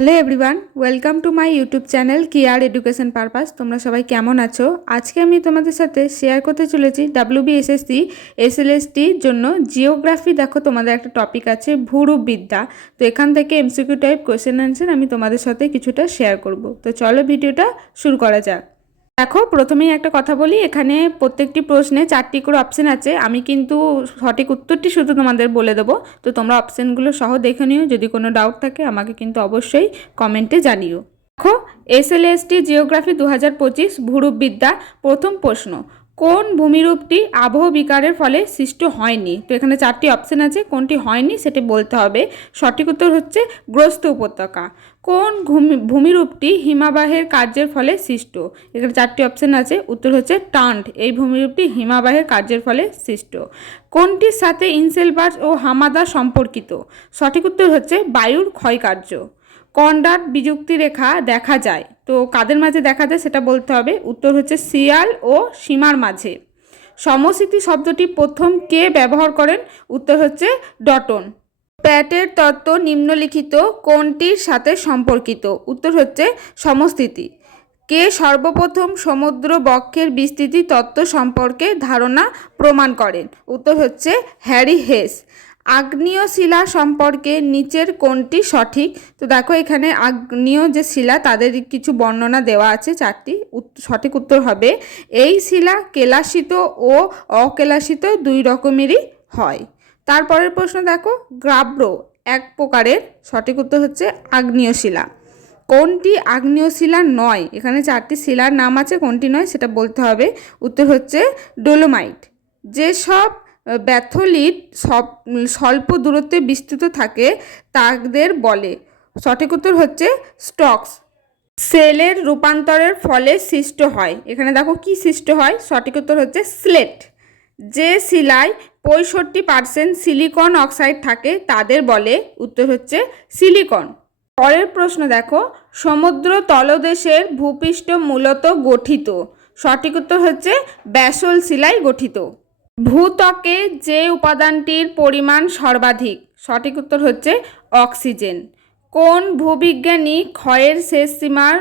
Hello everyone, welcome to my YouTube channel care education purpose. তোমরা সবাই কেমন আছো? আজকে আমি তোমাদের সাথে শেয়ার করতে চলেছি WBSSC SLSTর জন্য জিওগ্রাফি। দেখো, তোমাদের একটা টপিক আছে ভূরূপবিদ্যা। তো এখান থেকে MCQ টাইপ কোয়েশ্চেন অ্যান্সার আমি তোমাদের সাথে কিছুটা শেয়ার করব। তো চলো ভিডিওটা শুরু করা যাক। দেখো, প্রথমেই একটা কথা বলি, এখানে প্রত্যেকটি প্রশ্নে 4টি করে অপশান আছে। আমি কিন্তু সঠিক উত্তরটি শুধু তোমাদের বলে দেবো। তো তোমরা অপশানগুলো সহ দেখে নিও, যদি কোনো ডাউট থাকে আমাকে কিন্তু অবশ্যই কমেন্টে জানিও। দেখো, SLST জিওগ্রাফি 2025 ভূরূপবিদ্যা। প্রথম প্রশ্ন, কোন ভূমিরূপটি আবহ বিকারের ফলে সৃষ্ট হয়নি? তো এখানে 4টি অপশান আছে, কোনটি হয়নি সেটি বলতে হবে। সঠিক উত্তর হচ্ছে গ্রস্ত উপত্যকা। কোন ভূমিরূপটি হিমাবাহের কার্যের ফলে সৃষ্ট? এখানে 4টি অপশান আছে, উত্তর হচ্ছে টান্ড। এই ভূমিরূপটি হিমাবাহের কার্যের ফলে সৃষ্ট। কোনটির সাথে ইনসেলবার্গ ও হামাদা সম্পর্কিত? সঠিক উত্তর হচ্ছে বায়ুর ক্ষয়কার্য। কনরাড বিযুক্তি রেখা দেখা যায়, তো কাদের মাঝে দেখা যায় সেটা বলতে হবে। উত্তর হচ্ছে শিয়াল ও সীমার মাঝে। সমস্মৃতি শব্দটি প্রথম কে ব্যবহার করেন? উত্তর হচ্ছে ডটন। প্যাটের তত্ত্ব নিম্নলিখিত কোনটির সাথে সম্পর্কিত? উত্তর হচ্ছে সমস্থিতি। কে সর্বপ্রথম সমুদ্র বক্ষের বিস্তৃতি তত্ত্ব সম্পর্কে ধারণা প্রমাণ করেন? উত্তর হচ্ছে হ্যারি হেস। আগ্নেয় শিলা সম্পর্কে নিচের কোনটি সঠিক? তো দেখো, এখানে আগ্নেয় যে শিলা তাদের কিছু বর্ণনা দেওয়া আছে 4টি। সঠিক উত্তর হবে এই শিলা কেলাসিত ও অকেলাসিত 2 রকমেরই হয়। তারপরের প্রশ্ন দেখো, গ্রাব্র এক প্রকারের। সঠিক উত্তর হচ্ছে আগ্নেয় শিলা। কোনটি আগ্নেয় শিলা নয়? এখানে 4টি শিলার নাম আছে, কোনটি নয় সেটা বলতে হবে। উত্তর হচ্ছে ডোলোমাইট। যেসব ব্যাথোলিট স্বল্প দূরত্বে বিস্তৃত থাকে তাদের বলে? সঠিক উত্তর হচ্ছে স্টক্স। সেলের রূপান্তরের ফলে সৃষ্ট হয়, এখানে দেখো কি সৃষ্ট হয়? সঠিক উত্তর হচ্ছে স্লেট। যে শিলায় 65% সিলিকন অক্সাইড থাকে তাদের বলে? উত্তর হচ্ছে সিলিকন। পরের প্রশ্ন দেখো, সমুদ্র তলদেশের ভূপৃষ্ঠ মূলত গঠিত? সঠিক উত্তর হচ্ছে ব্যাসল্ট শিলায় গঠিত। ভূত্বকে যে উপাদানটির পরিমাণ সর্বাধিক? সঠিক উত্তর হচ্ছে অক্সিজেন। কোন ভূবিজ্ঞানী ক্ষয়ের শেষ সীমার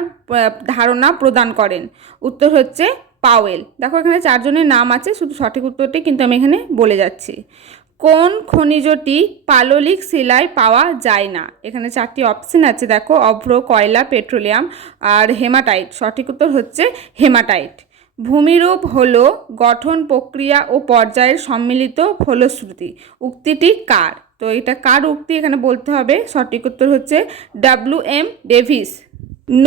ধারণা প্রদান করেন? উত্তর হচ্ছে পাওয়েল। দেখো, এখানে 4 জনের নাম আছে, শুধু সঠিক উত্তরটি কিন্তু আমি এখানে বলে যাচ্ছি। কোন খনিজটি পাললিক শিলায় পাওয়া যায় না? এখানে 4টি অপশন আছে, দেখো অভ্র, কয়লা, পেট্রোলিয়াম আর হেমাটাইট। সঠিক উত্তর হচ্ছে হেমাটাইট। ভূমিরূপ হলো গঠন প্রক্রিয়া ও পর্যায়ের সম্মিলিত ফলশ্রুতি। উক্তিটি কার? তো এটা কার উক্তি এখানে বলতে হবে। সঠিক উত্তর হচ্ছে WM ডেভিস।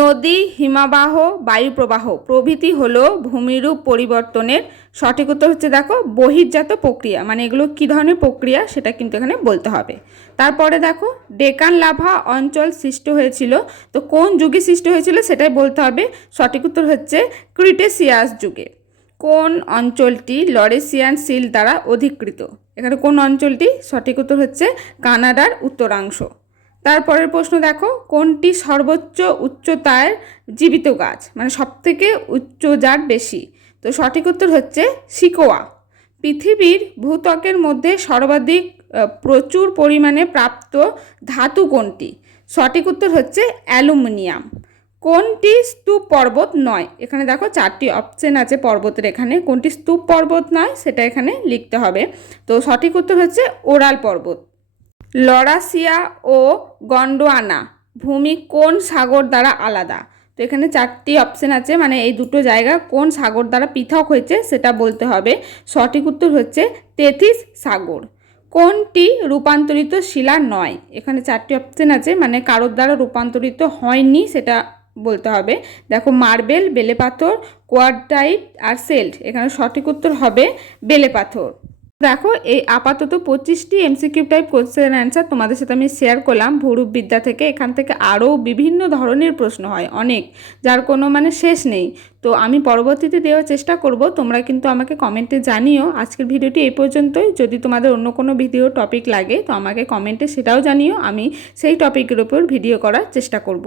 নদী, হিমবাহ, বায়ুপ্রবাহ প্রভৃতি হলো ভূমিরূপ পরিবর্তনের? সঠিক উত্তর হচ্ছে দেখো বহির্জাত প্রক্রিয়া। মানে এগুলো কী ধরনের প্রক্রিয়া সেটা কিন্তু এখানে বলতে হবে। তারপরে দেখো, ডেকান লাভা অঞ্চল সৃষ্ট হয়েছিল, তো কোন যুগে সৃষ্ট হয়েছিল সেটাই বলতে হবে। সঠিক উত্তর হচ্ছে ক্রিটেসিয়াস যুগে। কোন অঞ্চলটি লরেশিয়ান সিল দ্বারা অধিকৃত? এখানে কোন অঞ্চলটি? সঠিক উত্তর হচ্ছে কানাডার উত্তরাংশ। তারপরের প্রশ্ন দেখো, কোনটি সর্বোচ্চ উচ্চতার জীবিত গাছ? মানে সবথেকে উচ্চ যার বেশি? তো সঠিক উত্তর হচ্ছে সিকোয়া। পৃথিবীর ভূত্বকের মধ্যে সর্বাধিক প্রচুর পরিমাণে প্রাপ্ত ধাতু কোনটি? সঠিক উত্তর হচ্ছে অ্যালুমিনিয়াম। কোনটি স্তূপ পর্বত নয়? এখানে দেখো 4টি অপশন আছে পর্বতের, এখানে কোনটি স্তূপ পর্বত নয় সেটা এখানে লিখতে হবে। তো সঠিক উত্তর হচ্ছে ওরাল পর্বত। লরাসিয়া ও গন্ডোয়ানা ভূমি কোন সাগর দ্বারা আলাদা? তো এখানে 4টি অপশন আছে, মানে এই দুটো জায়গা কোন সাগর দ্বারা পৃথক হয়েছে সেটা বলতে হবে। সঠিক উত্তর হচ্ছে তেথিস সাগর। কোনটি রূপান্তরিত শিলা নয়? এখানে 4টি অপশন আছে, মানে কারোর দ্বারা রূপান্তরিত হয়নি সেটা বলতে হবে। দেখো, মার্বেল, বেলে পাথর, কোয়ার্টাইট আর সেল্ট। এখানে সঠিক উত্তর হবে বেলে পাথর। দেখো, এই আপাতত 25টি MCQ টাইপ কোশ্চেন অ্যান্সার তোমাদের সাথে আমি শেয়ার করলাম ভূরূপবিদ্যা থেকে। এখান থেকে আরও বিভিন্ন ধরনের প্রশ্ন হয়, অনেক, যার কোনো মানে শেষ নেই। তো আমি পরবর্তীতে দেওয়ার চেষ্টা করব, তোমরা কিন্তু আমাকে কমেন্টে জানিও। আজকের ভিডিওটি এই পর্যন্তই। যদি তোমাদের অন্য কোনো ভিডিও টপিক লাগে তো আমাকে কমেন্টে সেটাও জানিও, আমি সেই টপিকের উপর ভিডিও করার চেষ্টা করব।